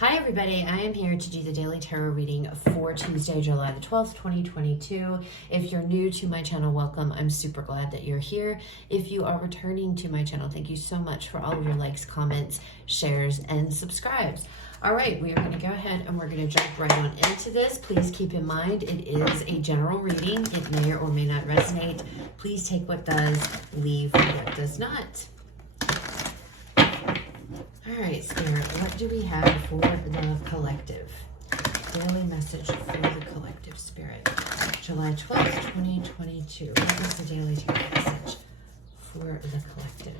Hi everybody, I am here to do the Daily Tarot reading for Tuesday, July the 12th, 2022. If you're new to my channel, welcome. I'm super glad that you're here. If you are returning to my channel, thank you so much for all of your likes, comments, shares, and subscribes. All right, we are going to go ahead and we're going to jump right on into this. Please keep in mind it is a general reading. It may or may not resonate. Please take what does, leave what does not. All right, Spirit, what do we have for the collective? Daily message for the collective, Spirit. July 12th, 2022. What is the daily tarot message for the collective?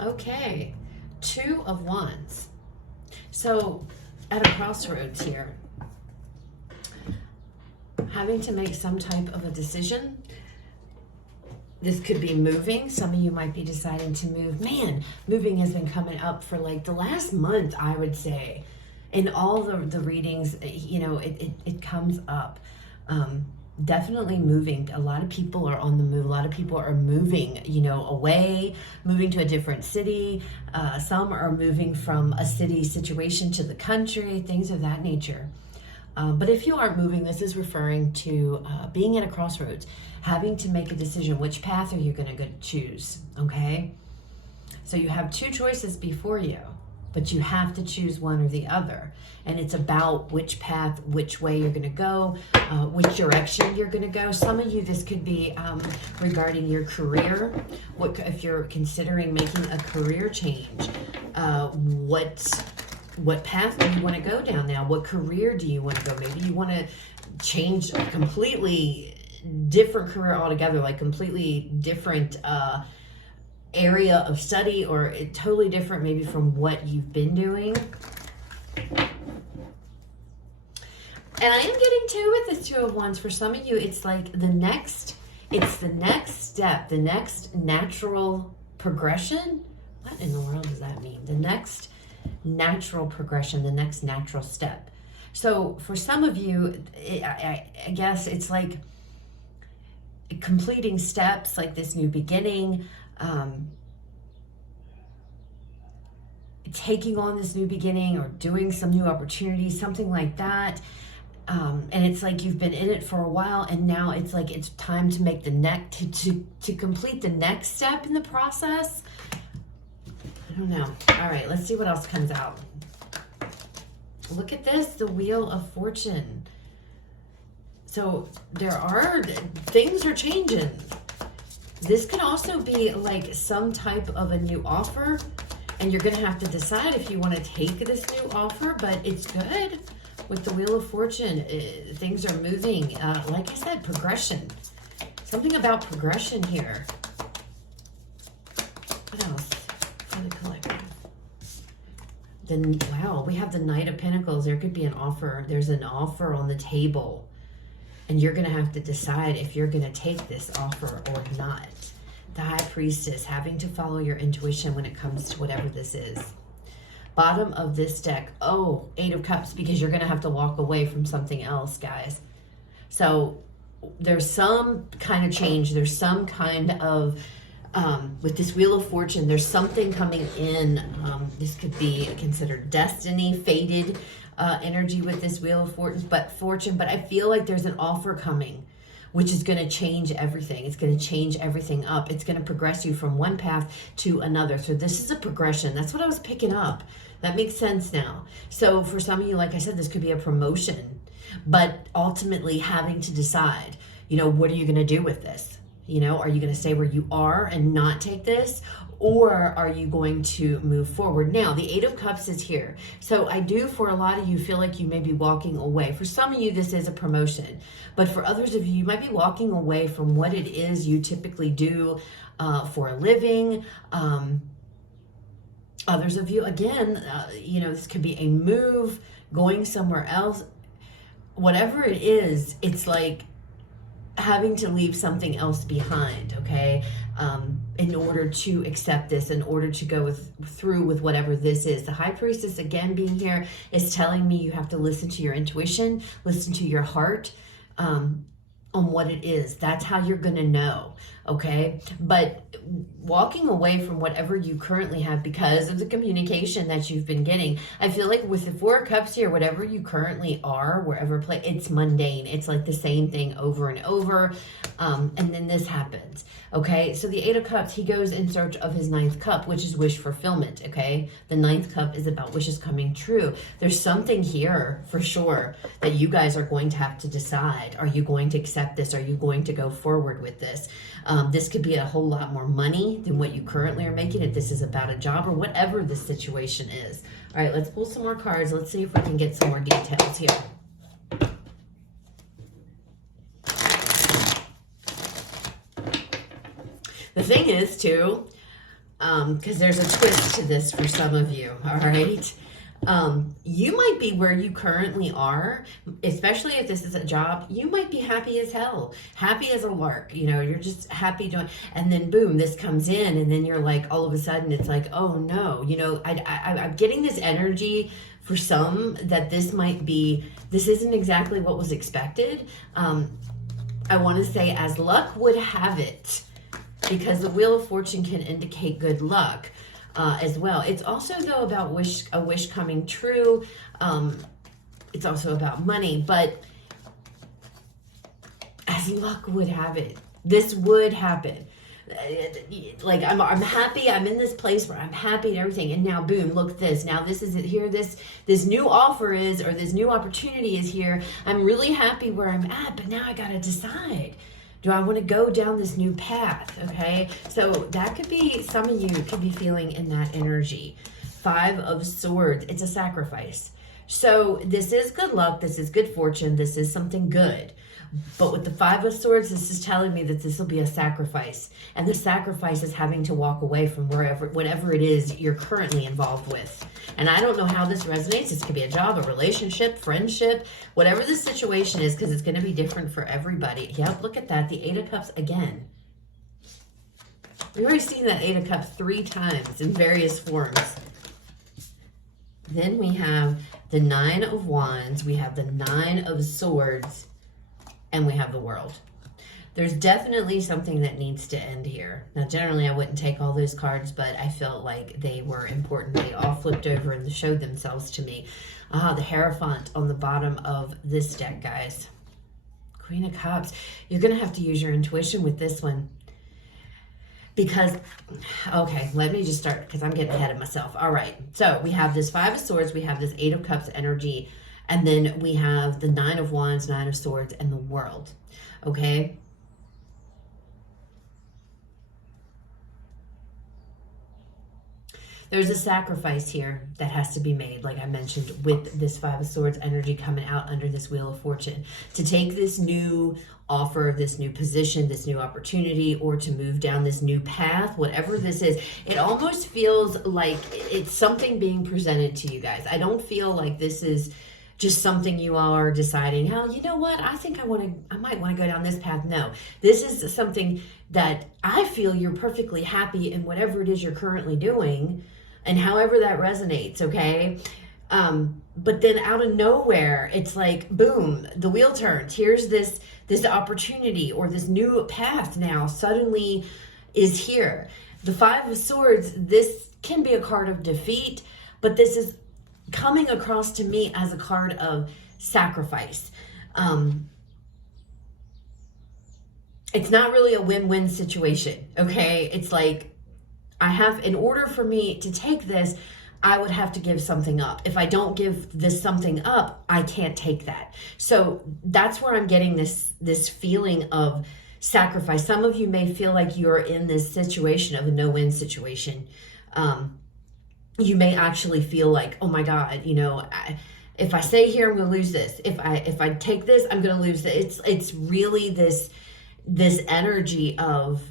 Okay, Two of Wands. So, at a crossroads here. Having to make some type of a decision. This could be moving. Some of you might be deciding to move. Man, moving has been coming up for like the last month, I would say. In all the readings, you know, it comes up. Definitely moving. A lot of people are on the move. A lot of people are moving, you know, away, moving to a different city. Some are moving from a city situation to the country, things of that nature. But if you aren't moving, this is referring to being at a crossroads, having to make a decision. Which path are you going to choose? Okay? So you have two choices before you, but you have to choose one or the other. And it's about which path, which way you're going to go, which direction you're going to go. Some of you, this could be regarding your career. What if you're considering making a career change? What path do you want to go down now? What career do you want to go? Maybe you want to change a completely different career altogether, like completely different area of study, or totally different maybe from what you've been doing. And I am getting two with the Two of Wands. For some of you, it's like the next step, the next natural progression. What in the world does that mean? The next natural progression, the next natural step. So for some of you, I guess it's like completing steps, like this new beginning, taking on this new beginning or doing some new opportunities, something like that. And it's like you've been in it for a while, and now it's like it's time to make the to complete the next step in the process. I don't know. All right, let's see what else comes out. Look at this, the Wheel of Fortune. So things are changing. This could also be like some type of a new offer, and you're going to have to decide if you want to take this new offer, but it's good. With the Wheel of Fortune, things are moving. Like I said, progression. Something about progression here. What else? The collective. Then wow, we have the Knight of Pentacles. There could be an offer. There's an offer on the table, and you're going to have to decide if you're going to take this offer or not. The High Priestess, having to follow your intuition when it comes to whatever this is. Bottom of this deck, Eight of Cups, because you're going to have to walk away from something else, guys. So there's some kind of change. There's some kind of with this Wheel of Fortune, there's something coming in. This could be considered destiny, fated energy with this Wheel of Fortune. But I feel like there's an offer coming, which is going to change everything. It's going to change everything up. It's going to progress you from one path to another. So this is a progression. That's what I was picking up. That makes sense now. So for some of you, like I said, this could be a promotion, but ultimately having to decide, you know, what are you going to do with this? You know, are you going to stay where you are and not take this? Or are you going to move forward? Now, the Eight of Cups is here. So I do, for a lot of you, feel like you may be walking away. For some of you, this is a promotion. But for others of you, you might be walking away from what it is you typically do for a living. Others of you, again, you know, this could be a move, going somewhere else. Whatever it is, it's like having to leave something else behind, okay, in order to accept this, in order to go through with whatever this is. The High Priestess, again, being here, is telling me you have to listen to your intuition, listen to your heart. on what it is. That's how you're going to know, okay? But walking away from whatever you currently have because of the communication that you've been getting, I feel like with the Four of Cups here, whatever you currently are, wherever it's mundane. It's like the same thing over and over. And then this happens, okay? So the Eight of Cups, he goes in search of his ninth cup, which is wish fulfillment, okay? The ninth cup is about wishes coming true. There's something here for sure that you guys are going to have to decide. Are you going to accept this? Are you going to go forward with this? This could be a whole lot more money than what you currently are making if this is about a job or whatever the situation is. All right, let's pull some more cards. Let's see if we can get some more details here. The thing is, too, because there's a twist to this for some of you, all right? You might be where you currently are, especially if this is a job, you might be happy as hell, happy as a lark, you know, you're just happy doing, and then boom, this comes in, and then you're like, all of a sudden, it's like, oh no, you know, I'm getting this energy for some that this isn't exactly what was expected. I want to say, as luck would have it, because the Wheel of Fortune can indicate good luck. As well. It's also, though, about a wish coming true. It's also about money, but as luck would have it, this would happen. Like, I'm happy. I'm in this place where I'm happy and everything. And now, boom, look this. Now this is it here. This new offer is, or this new opportunity is here. I'm really happy where I'm at, but now I got to decide. Do I want to go down this new path? Okay, so that could be, some of you could be feeling in that energy. Five of Swords, it's a sacrifice. So this is good luck, this is good fortune, this is something good. But with the Five of Swords, this is telling me that this will be a sacrifice. And the sacrifice is having to walk away from whatever it is you're currently involved with. And I don't know how this resonates. This could be a job, a relationship, friendship, whatever the situation is, because it's going to be different for everybody. Yep, look at that. The Eight of Cups again. We've already seen that Eight of Cups 3 times in various forms. Then we have the Nine of Wands. We have the Nine of Swords. And we have the World. There's definitely something that needs to end here. Now, generally, I wouldn't take all those cards, but I felt like they were important. They all flipped over and showed themselves to me. The Hierophant on the bottom of this deck, guys. Queen of Cups. You're going to have to use your intuition with this one. Because, okay, let me just start, because I'm getting ahead of myself. All right, so we have this Five of Swords. We have this Eight of Cups energy. And then we have the Nine of Wands, Nine of Swords, and the World. Okay? There's a sacrifice here that has to be made, like I mentioned, with this Five of Swords energy coming out under this Wheel of Fortune. To take this new offer, this new position, this new opportunity, or to move down this new path, whatever this is, it almost feels like it's something being presented to you guys. I don't feel like this is just something you all are deciding, oh, you know what, I think I might want to go down this path. No, this is something that I feel you're perfectly happy in whatever it is you're currently doing, and however that resonates, okay? But then out of nowhere, it's like, boom, the wheel turns. Here's this opportunity, or this new path now suddenly is here. The Five of Swords, this can be a card of defeat, but this is coming across to me as a card of sacrifice. It's not really a win-win situation, okay? It's like, in order for me to take this, I would have to give something up. If I don't give this something up, I can't take that. So that's where I'm getting this feeling of sacrifice. Some of you may feel like you're in this situation of a no-win situation. You may actually feel like, oh my God, you know, if I stay here, I'm going to lose this. If I take this, I'm going to lose this. It's really this energy of,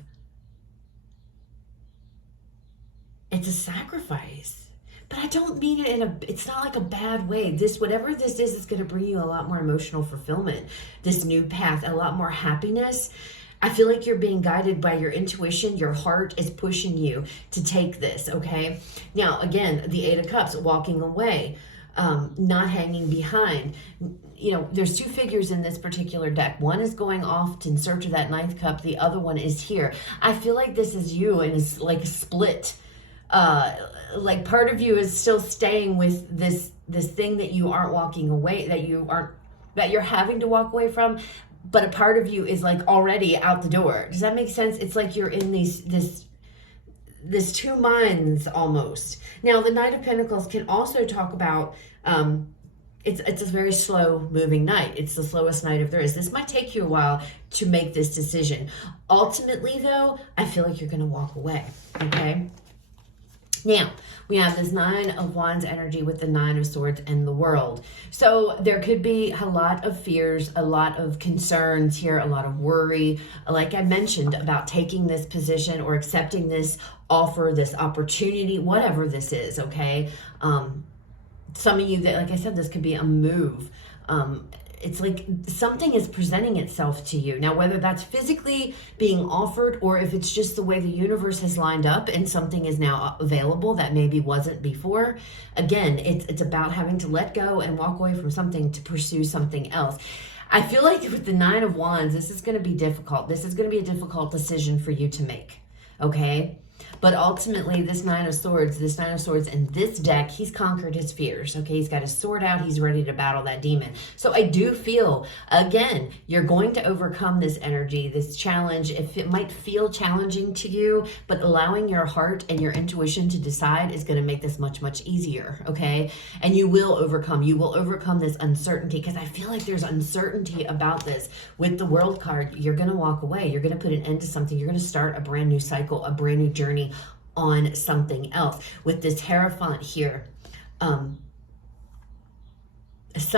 it's a sacrifice. But I don't mean it it's not like a bad way. Whatever this is going to bring you a lot more emotional fulfillment. This new path, a lot more happiness. I feel like you're being guided by your intuition. Your heart is pushing you to take this, okay? Now, again, the Eight of Cups, walking away. not hanging behind. You know, there's two figures in this particular deck. One is going off in search of that ninth cup. The other one is here. I feel like this is you, and it's like split. Like part of you is still staying with this thing that you aren't walking away, that you're having to walk away from, but a part of you is like already out the door. Does that make sense? It's like you're in this two minds almost. Now, the Knight of Pentacles can also talk about, it's a very slow moving night. It's the slowest night of there is. This might take you a while to make this decision. Ultimately, though, I feel like you're going to walk away, okay? Now, we have this Nine of Wands energy with the Nine of Swords and the World. So there could be a lot of fears, a lot of concerns here, a lot of worry, like I mentioned, about taking this position or accepting this offer, this opportunity, whatever this is, okay? Some of you, that, like I said, this could be a move. It's like something is presenting itself to you. Now, whether that's physically being offered or if it's just the way the universe has lined up and something is now available that maybe wasn't before. Again, it's about having to let go and walk away from something to pursue something else. I feel like with the Nine of Wands, this is going to be difficult. This is going to be a difficult decision for you to make, okay? But ultimately, this Nine of Swords in this deck, he's conquered his fears, okay? He's got his sword out. He's ready to battle that demon. So I do feel, again, you're going to overcome this energy, this challenge. If it might feel challenging to you, but allowing your heart and your intuition to decide is going to make this much, much easier, okay? And you will overcome this uncertainty, because I feel like there's uncertainty about this. With the World card, you're going to walk away. You're going to put an end to something. You're going to start a brand new cycle, a brand new journey on something else. With this Hierophant here, some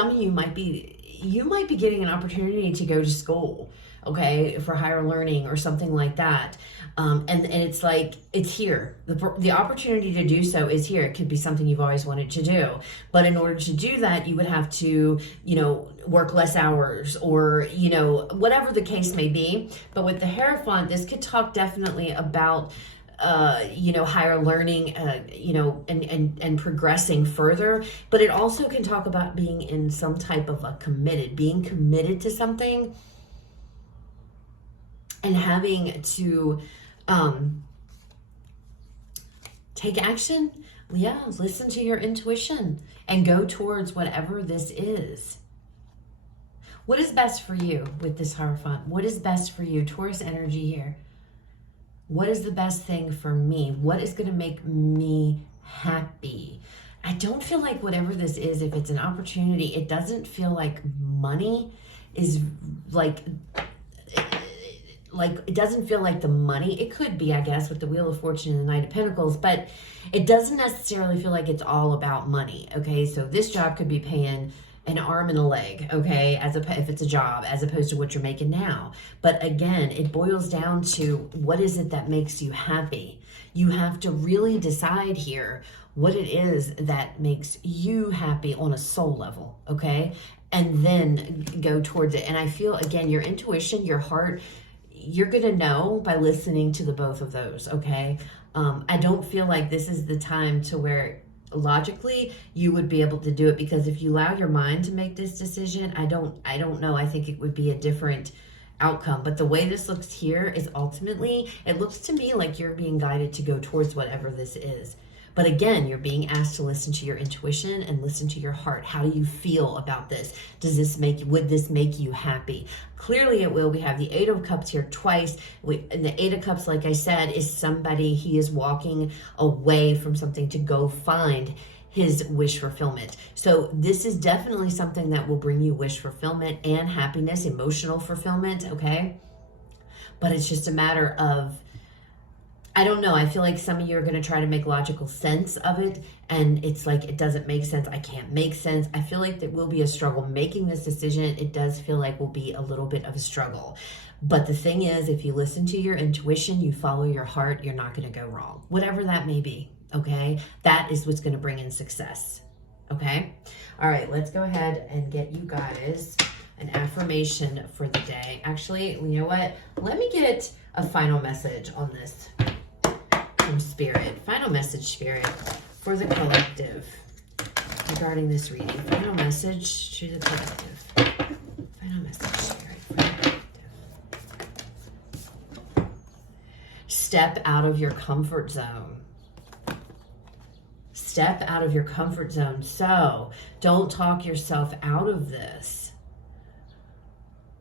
of you might be getting an opportunity to go to school, okay, for higher learning or something like that. And it's like, it's here. The opportunity to do so is here. It could be something you've always wanted to do. But in order to do that, you would have to, you know, work less hours or, you know, whatever the case may be. But with the Hierophant, this could talk definitely about you know, higher learning, you know, and progressing further. But it also can talk about being in some type of being committed to something and having to take action. Yeah, listen to your intuition and go towards whatever this is. What is best for you with this Hierophant? What is best for you? Taurus energy here. What is the best thing for me? What is going to make me happy? I don't feel like whatever this is, if it's an opportunity, it doesn't feel like money is like it doesn't feel like the money. It could be, I guess, with the Wheel of Fortune and the Knight of Pentacles, but it doesn't necessarily feel like it's all about money, okay? So this job could be paying an arm and a leg, okay, if it's a job, as opposed to what you're making now. But again, it boils down to, what is it that makes you happy? You have to really decide here what it is that makes you happy on a soul level, okay? And then go towards it. And I feel, again, your intuition, your heart, you're going to know by listening to the both of those, okay? I don't feel like this is the time to where logically you would be able to do it, because if you allow your mind to make this decision, I don't know, I think it would be a different outcome. But the way this looks here is ultimately, it looks to me like you're being guided to go towards whatever this is. But again, you're being asked to listen to your intuition and listen to your heart. How do you feel about this? Would this make you happy? Clearly it will. We have the Eight of Cups here twice. And the Eight of Cups, like I said, is somebody, he is walking away from something to go find his wish fulfillment. So this is definitely something that will bring you wish fulfillment and happiness, emotional fulfillment, okay? But it's just a matter of, I don't know. I feel like some of you are going to try to make logical sense of it, and it's like, it doesn't make sense. I can't make sense. I feel like there will be a struggle making this decision. It does feel like will be a little bit of a struggle. But the thing is, if you listen to your intuition, you follow your heart, you're not going to go wrong. Whatever that may be, okay? That is what's going to bring in success, okay? All right, let's go ahead and get you guys an affirmation for the day. Actually, you know what? Let me get a final message on this from Spirit. Final message, Spirit, for the collective. regarding this reading. Final message to the collective. Final message, Spirit, for the collective. Step out of your comfort zone. Step out of your comfort zone. So don't talk yourself out of this.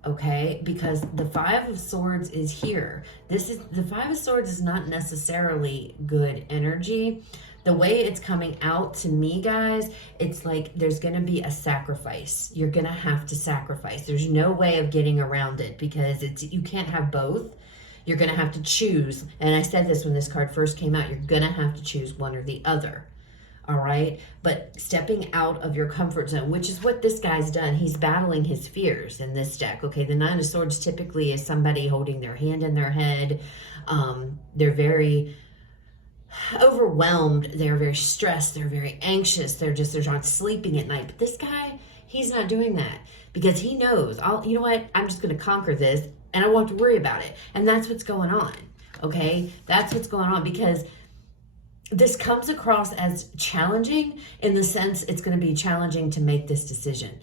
Okay, because the Five of Swords is here. The Five of Swords is not necessarily good energy. The way it's coming out to me, guys, it's like there's going to be a sacrifice. You're going to have to sacrifice. There's no way of getting around it because you can't have both. You're going to have to choose. And I said this when this card first came out. You're going to have to choose one or the other. All right, but stepping out of your comfort zone, which is what this guy's done. He's battling his fears in this deck. Okay, the Nine of Swords typically is somebody holding their hand in their head. They're very overwhelmed. They're very stressed. They're very anxious. They're not sleeping at night. But this guy, he's not doing that because he knows, you know what? I'm just going to conquer this and I won't have to worry about it. And that's what's going on. Okay, that's what's going on because this comes across as challenging in the sense it's going to be challenging to make this decision.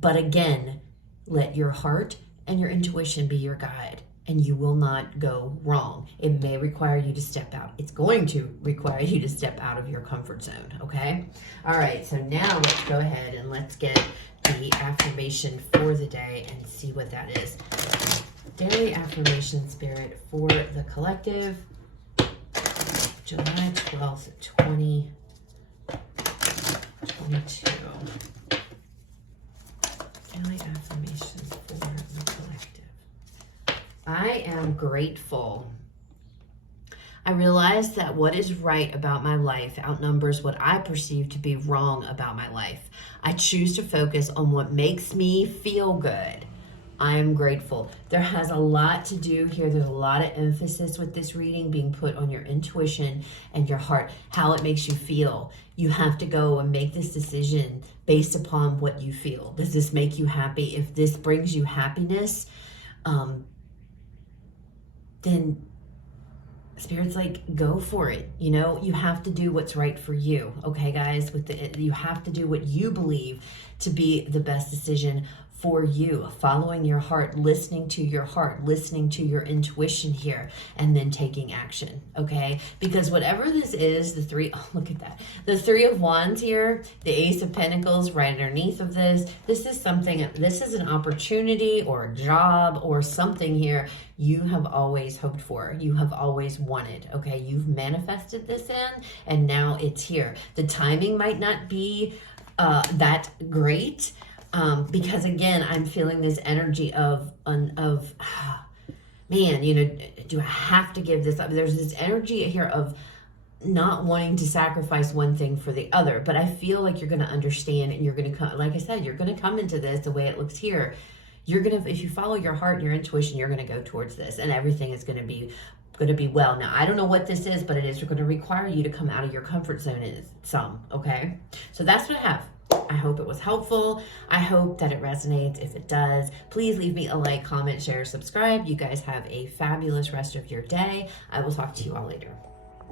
But again, let your heart and your intuition be your guide and you will not go wrong. It may require you to step out. It's going to require you to step out of your comfort zone, okay? All right, so now let's go ahead and let's get the affirmation for the day and see what that is. Daily affirmation, Spirit, for the collective. July 12th, 2022. Daily affirmations for the collective. I am grateful. I realize that what is right about my life outnumbers what I perceive to be wrong about my life. I choose to focus on what makes me feel good. I am grateful. There has a lot to do here. There's a lot of emphasis with this reading being put on your intuition and your heart, how it makes you feel. You have to go and make this decision based upon what you feel. Does this make you happy? If this brings you happiness, then Spirit's like, go for it. You know, you have to do what's right for you. Okay, guys, you have to do what you believe to be the best decision for you, following your heart, listening to your heart, listening to your intuition here, and then taking action, okay? Because whatever this is, look at that. The Three of Wands here, the Ace of Pentacles right underneath of this is an opportunity or a job or something here you have always hoped for, you have always wanted, okay? You've manifested this in, and now it's here. The timing might not be that great, because again, I'm feeling this energy of man, you know, do I have to give this up? There's this energy here of not wanting to sacrifice one thing for the other, but I feel like you're going to understand and you're going to come, like I said, you're going to come into this the way it looks here. You're going to, if you follow your heart and your intuition, you're going to go towards this and everything is going to be well. Now, I don't know what this is, but it is going to require you to come out of your comfort zone in some, okay? So that's what I have. I hope it was helpful. I hope that it resonates. If it does, please leave me a like, comment, share, subscribe. You guys have a fabulous rest of your day. I will talk to you all later.